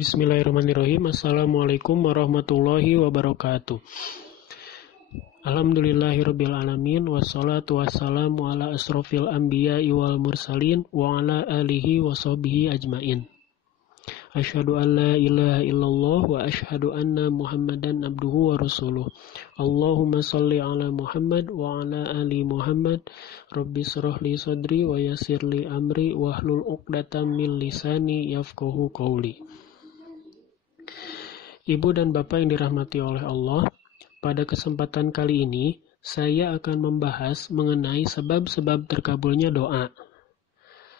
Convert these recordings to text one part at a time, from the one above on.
Bismillahirrahmanirrahim. Assalamualaikum warahmatullahi wabarakatuh. Alhamdulillahirabbil alamin wassalatu wassalamu ala asrofil anbiya'i wal mursalin wa ala alihi wa sahbihi ajmain. Asyhadu an la ilaha illallah wa asyhadu anna Muhammadan abduhu wa rasuluh. Allahumma shalli ala Muhammad wa ala ali Muhammad. Rabbi shrah li sadri wa yassir li amri wahlul 'uqdatam min lisani yafqahu qawli. Ibu dan Bapak yang dirahmati oleh Allah, pada kesempatan kali ini saya akan membahas mengenai sebab-sebab terkabulnya doa.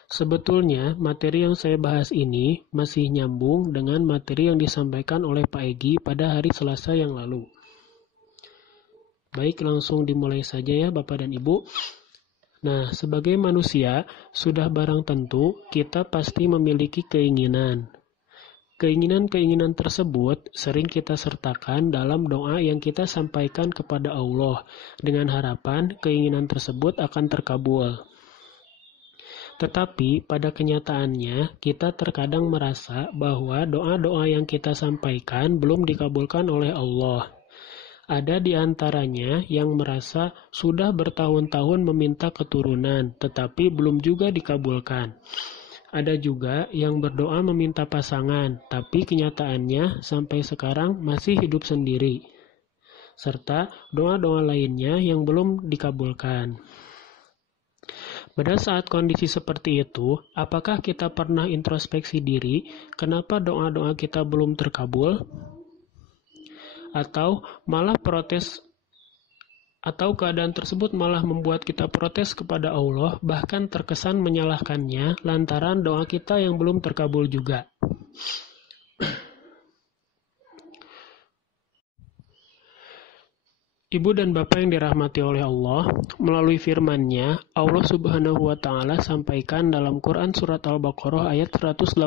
Sebetulnya materi yang saya bahas ini masih nyambung dengan materi yang disampaikan oleh Pak Egi pada hari Selasa yang lalu. Baik, langsung dimulai saja ya Bapak dan Ibu. Nah, sebagai manusia, sudah barang tentu kita pasti memiliki keinginan. Keinginan-keinginan tersebut sering kita sertakan dalam doa yang kita sampaikan kepada Allah dengan harapan keinginan tersebut akan terkabul. Tetapi pada kenyataannya kita terkadang merasa bahwa doa-doa yang kita sampaikan belum dikabulkan oleh Allah. Ada di antaranya yang merasa sudah bertahun-tahun meminta keturunan tetapi belum juga dikabulkan. Ada juga yang berdoa meminta pasangan, tapi kenyataannya sampai sekarang masih hidup sendiri. Serta doa-doa lainnya yang belum dikabulkan. Pada saat kondisi seperti itu, apakah kita pernah introspeksi diri, kenapa doa-doa kita belum terkabul? Atau keadaan tersebut malah membuat kita protes kepada Allah, bahkan terkesan menyalahkannya lantaran doa kita yang belum terkabul juga. Ibu dan Bapak yang dirahmati oleh Allah, melalui firman-Nya, Allah Subhanahu wa Ta'ala sampaikan dalam Quran surat Al-Baqarah ayat 186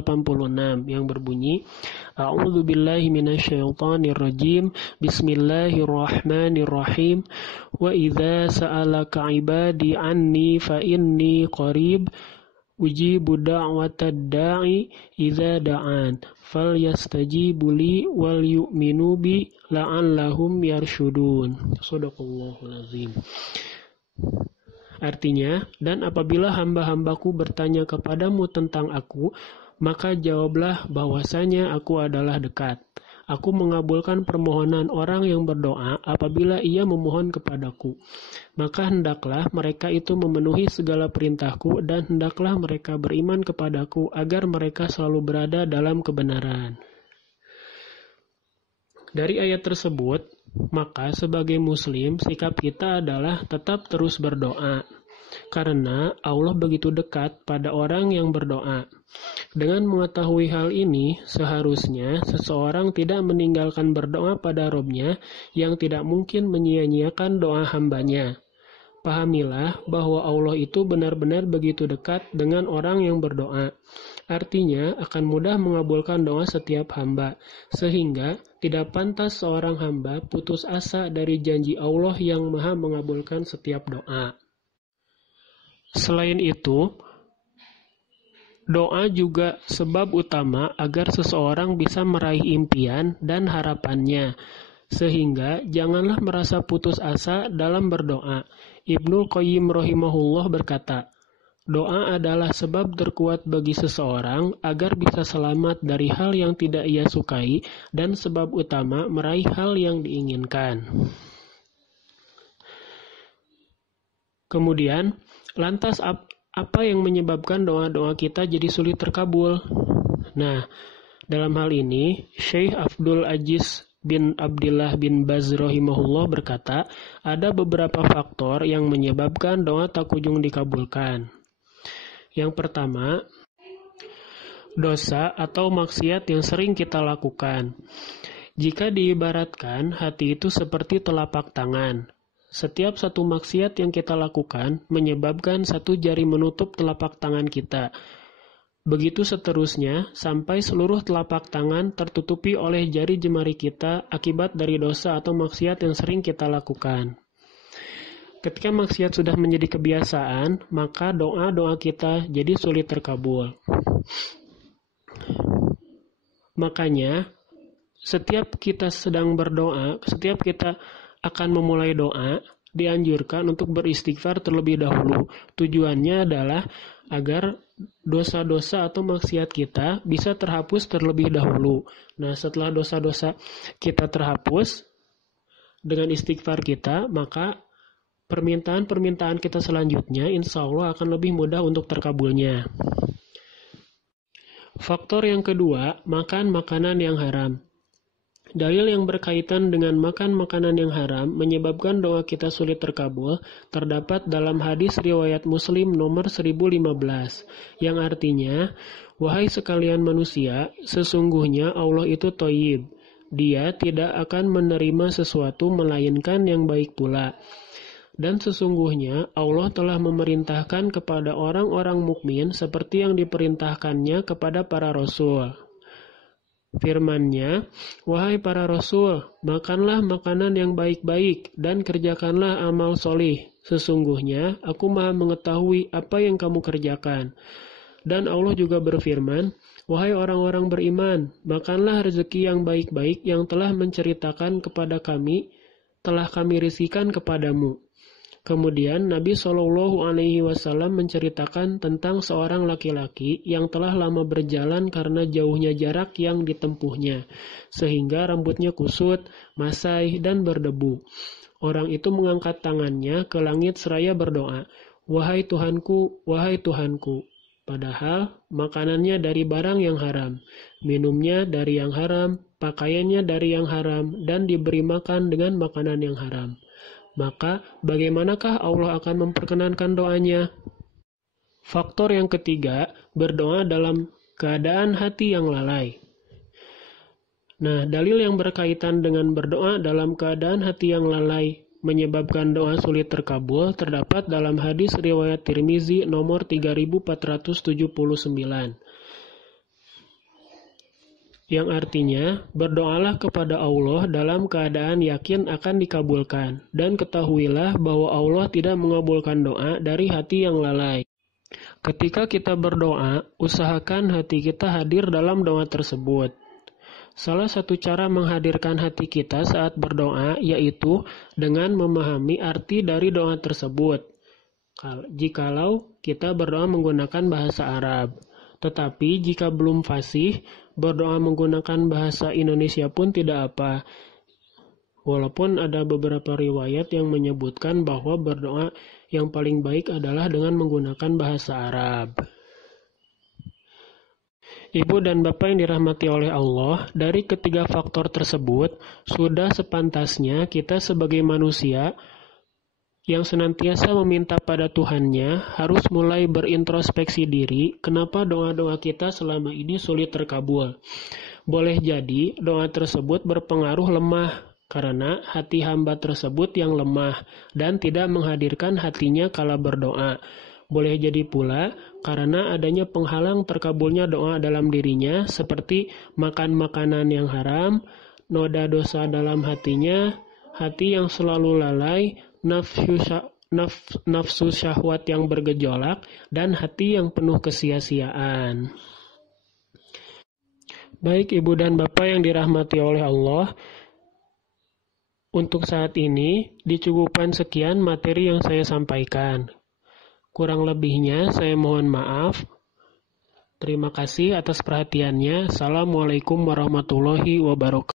yang berbunyi, A'udzu billahi minasyaitonir rajim. Bismillahirrahmanirrahim. Wa idza sa'alaka 'ibadi 'anni fa inni qarib ujibu da'watad da'i idza da'an falyastajibu li wal yu'minu bi la'allahum yarshudun. Shadaqallahul azim. Artinya, dan apabila hamba-hambaku bertanya kepadamu tentang aku, maka jawablah bahwasanya aku adalah dekat. Aku mengabulkan permohonan orang yang berdoa apabila ia memohon kepadaku. Maka hendaklah mereka itu memenuhi segala perintahku dan hendaklah mereka beriman kepadaku agar mereka selalu berada dalam kebenaran. Dari ayat tersebut, maka sebagai muslim sikap kita adalah tetap terus berdoa. Karena Allah begitu dekat pada orang yang berdoa. Dengan mengetahui hal ini, seharusnya seseorang tidak meninggalkan berdoa pada Rabb-Nya yang tidak mungkin menyia-nyiakan doa hambanya. Pahamilah bahwa Allah itu benar-benar begitu dekat dengan orang yang berdoa. Artinya akan mudah mengabulkan doa setiap hamba, sehingga tidak pantas seorang hamba putus asa dari janji Allah yang maha mengabulkan setiap doa. Selain itu, doa juga sebab utama agar seseorang bisa meraih impian dan harapannya, sehingga janganlah merasa putus asa dalam berdoa. Ibnu Qayyim rahimahullah berkata, doa adalah sebab terkuat bagi seseorang agar bisa selamat dari hal yang tidak ia sukai dan sebab utama meraih hal yang diinginkan. Kemudian, lantas apa yang menyebabkan doa-doa kita jadi sulit terkabul? Nah, dalam hal ini, Syekh Abdul Aziz bin Abdillah bin Baz rahimahullah berkata, ada beberapa faktor yang menyebabkan doa tak kunjung dikabulkan. Yang pertama, dosa atau maksiat yang sering kita lakukan. Jika diibaratkan, hati itu seperti telapak tangan. Setiap satu maksiat yang kita lakukan menyebabkan satu jari menutup telapak tangan kita. Begitu seterusnya, sampai seluruh telapak tangan tertutupi oleh jari jemari kita akibat dari dosa atau maksiat yang sering kita lakukan. Ketika maksiat sudah menjadi kebiasaan, maka doa-doa kita jadi sulit terkabul. Makanya, setiap kita sedang berdoa, setiap kita akan memulai doa, dianjurkan untuk beristighfar terlebih dahulu. Tujuannya adalah agar dosa-dosa atau maksiat kita bisa terhapus terlebih dahulu. Nah, setelah dosa-dosa kita terhapus dengan istighfar kita, maka permintaan-permintaan kita selanjutnya insya Allah akan lebih mudah untuk terkabulnya. Faktor yang kedua, makan makanan yang haram. Dalil yang berkaitan dengan makan makanan yang haram menyebabkan doa kita sulit terkabul terdapat dalam hadis riwayat Muslim nomor 1015, yang artinya, wahai sekalian manusia, sesungguhnya Allah itu thayyib. Dia tidak akan menerima sesuatu melainkan yang baik pula. Dan sesungguhnya Allah telah memerintahkan kepada orang-orang mukmin seperti yang diperintahkannya kepada para rasul. Firman-Nya, wahai para rasul, makanlah makanan yang baik-baik dan kerjakanlah amal solih. Sesungguhnya aku maha mengetahui apa yang kamu kerjakan. Dan Allah juga berfirman, wahai orang-orang beriman, makanlah rezeki yang baik-baik yang telah menceritakan kepada kami, telah kami risikan kepadamu. Kemudian Nabi SAW menceritakan tentang seorang laki-laki yang telah lama berjalan karena jauhnya jarak yang ditempuhnya, sehingga rambutnya kusut, masai, dan berdebu. Orang itu mengangkat tangannya ke langit seraya berdoa, wahai Tuhanku, wahai Tuhanku. Padahal makanannya dari barang yang haram, minumnya dari yang haram, pakaiannya dari yang haram, dan diberi makan dengan makanan yang haram. Maka bagaimanakah Allah akan memperkenankan doanya? Faktor yang ketiga, berdoa dalam keadaan hati yang lalai. Nah, dalil yang berkaitan dengan berdoa dalam keadaan hati yang lalai menyebabkan doa sulit terkabul terdapat dalam hadis riwayat Tirmizi nomor 3479. Yang artinya, berdoalah kepada Allah dalam keadaan yakin akan dikabulkan, dan ketahuilah bahwa Allah tidak mengabulkan doa dari hati yang lalai. Ketika kita berdoa, usahakan hati kita hadir dalam doa tersebut. Salah satu cara menghadirkan hati kita saat berdoa yaitu dengan memahami arti dari doa tersebut. Jikalau kita berdoa menggunakan bahasa Arab. Tetapi jika belum fasih, berdoa menggunakan bahasa Indonesia pun tidak apa. Walaupun ada beberapa riwayat yang menyebutkan bahwa berdoa yang paling baik adalah dengan menggunakan bahasa Arab. Ibu dan Bapak yang dirahmati oleh Allah, dari ketiga faktor tersebut, sudah sepantasnya kita sebagai manusia yang senantiasa meminta pada Tuhannya harus mulai berintrospeksi diri kenapa doa-doa kita selama ini sulit terkabul. Boleh jadi doa tersebut berpengaruh lemah karena hati hamba tersebut yang lemah dan tidak menghadirkan hatinya kala berdoa. Boleh jadi pula karena adanya penghalang terkabulnya doa dalam dirinya seperti makan makanan yang haram, noda dosa dalam hatinya, hati yang selalu lalai, nafsu syahwat yang bergejolak, dan hati yang penuh kesia-siaan. Baik Ibu dan Bapak yang dirahmati oleh Allah, untuk saat ini dicukupkan sekian materi yang saya sampaikan. Kurang lebihnya saya mohon maaf. Terima kasih atas perhatiannya. Assalamualaikum warahmatullahi wabarakatuh.